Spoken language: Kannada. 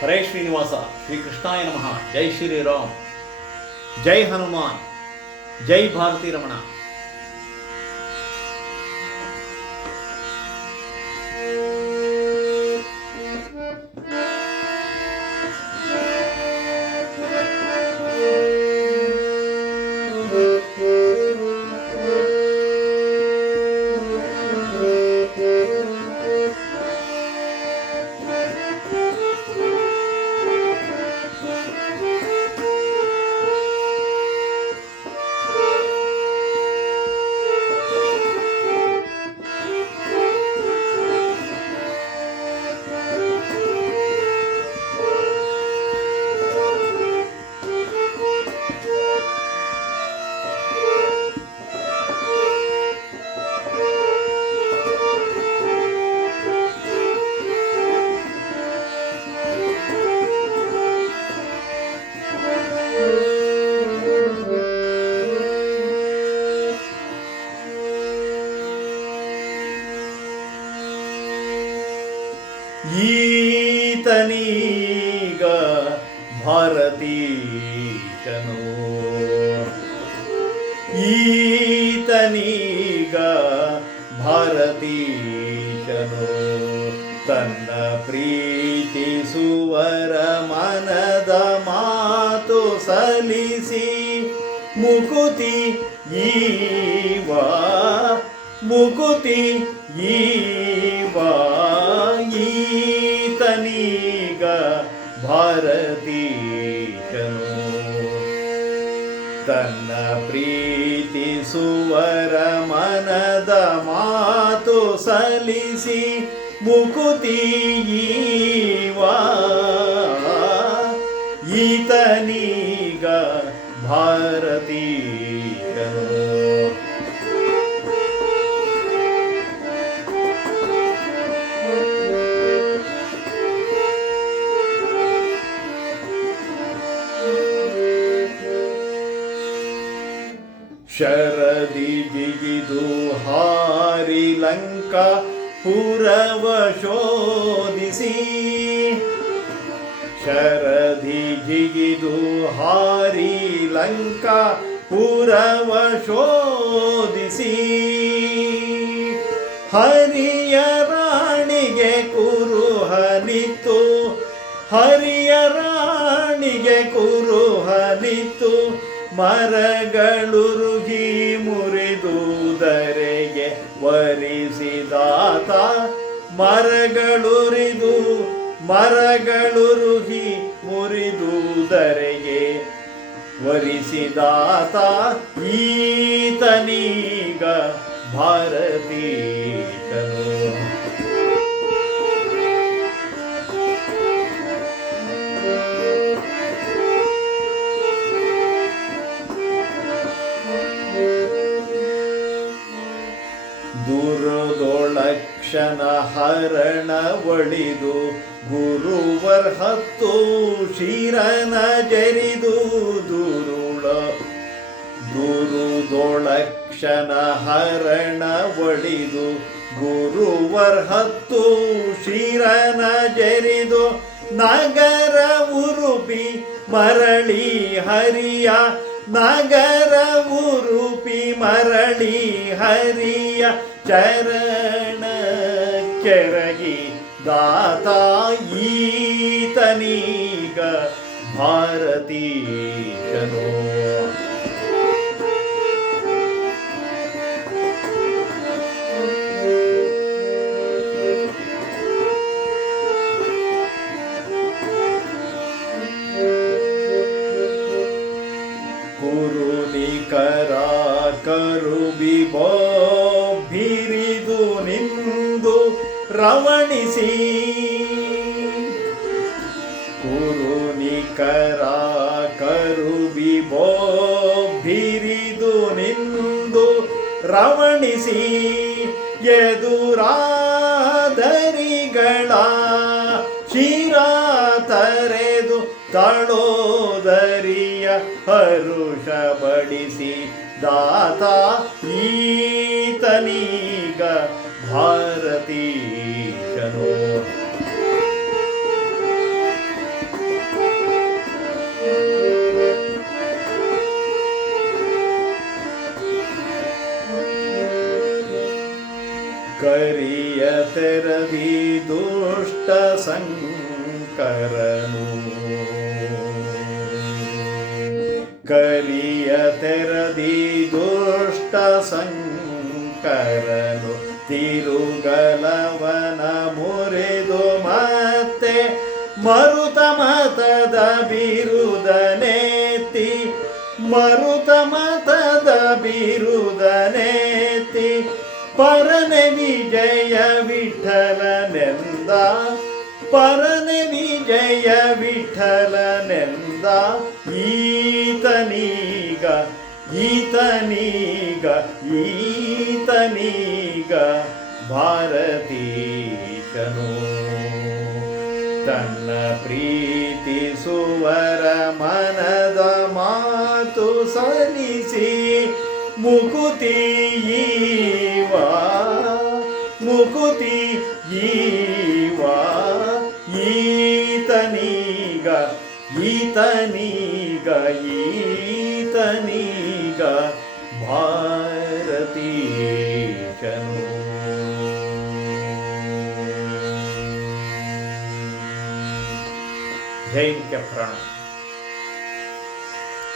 ಹರೇ ಶ್ರೀನಿವಾಸ, ಶ್ರೀಕೃಷ್ಣಾಯ ನಮಃ. ಜೈ ಶ್ರೀರಾಮ್, ಜೈ ಹನುಮಾನ್, ಜೈ ಭಾರತೀ ರಮಣ. ಈತನೀಗ ಭಾರತೀಶನು, ಈತನೀಗ ಭಾರತೀಶನು, ತನ್ನ ಪ್ರೀತಿಸುವರ ಮನದ ಮಾತು ಸಲಿಸಿ ಮುಕುತಿ ಈವ, ಮುಕುತಿ ಈವ. ಈತನೀಗ ಭಾರತೀಶನು, ತನ್ನ ಪ್ರೀತಿಸುವರ ಮನದ ಮಾತು ಸಲಿಸಿ ಮುಕುತಿ ಈವ. ಈತನೀಗ ಭಾರತೀಶನು. ಶರದಿ ಜಿಗಿದು ಹಾರಿ ಲಂಕಾ ಪುರವ ಶೋಧಿಸಿ, ಶರದಿ ಜಿಗಿದು ಹಾರಿ ಲಂಕಾ ಪುರವ ಶೋಧಿಸಿ, ಹರಿಯ ರಾಣಿಗೆ ಕುರುಹನಿತ್ತು, ಹರಿಯ ರಾಣಿಗೆ ಕುರುಹನಿತ್ತು, ಮರಗಳುರುಗಿ ಮುರಿದುದರೆಗೆ ವರಿಸಿದಾತ, ಮರಗಳುರಿದು ಮರಗಳುರುಗಿ ಮುರಿದುದರೆಗೆ ವರಿಸಿದಾತ. ಈತನೀಗ ಭಾರತೀಶನು. ದುರದೊಳಕ್ಷಣ ಹರಣ ಒಳಿದು ಗುರುವರ್ ಹತ್ತು ಶಿರನ ಜರಿದು ದುರುಳ, ದುರುದೊಳಕ್ಷಣ ಹರಣ ಒಳಿದು ಗುರುವರ್ ಹತ್ತು ಶಿರನ ಜರಿದು, ನಗರ ಉರುಪಿ ಮರಳಿ ಹರಿಯ, ನಗರ ಉರುಪಿ ಮರಳಿ ಹರಿಯ, ಚರಣ ಕೆರಗಿ ದಾತ. ಈತನೀಗ ಭಾರತೀಶನು. ಕುರುನಿಕರ ಕರುಬಿಬೋ ಬಿರಿದು ನಿಂದು ರವಣಿಸಿ, ಕುರುನಿಕರ ಕರುಬಿಬೋ ಬಿರಿದು ನಿಂದು ರವಣಿಸಿ, ಎದುರಾದರಿಗಳ ಶಿರ ತರೆದು ತಳೋದರಿಯ ಹರುಷ ಬಡಿಸಿ ದಾತ. ಈತನೀಗ ಭಾರತೀಶನು. ತೆರದಿ ದುಷ್ಟ ಸಂಕರನು ಕರಿಯ ತೆರದಿ ದುಷ್ಟ ಸಂಕರನು ತಿರುಗಲವನ ಮುರಿದು ಮತ್ತೆ ಮರುತ ಮತದ ಬಿರುದನೇತಿ ಮರುತ ಮತದ ಬಿರುದನೇತಿ ಪರನೆ ವಿಜಯ ವಿಠಲನೆಂದ ಪರನೆ ವಿಜಯ ವಿಠಲನೆಂದ ಈತನೀಗ ಈತನೀಗ ಈತನೀಗ ಭಾರತೀಶನು ತನ್ನ ಪ್ರೀತಿಸುವರ ಮನದ ಮಾತು ಸಲ್ಲಿಸಿ ಮುಕುತಿ ಈವಾ ಮುಕುತಿ ಈವಾ ಈತನೀಗ ಈತನೀಗ ಈತನೀಗ ಭಾರತೀಶನು. ಜೈ ಮುಖ್ಯ ಪ್ರಾಣ.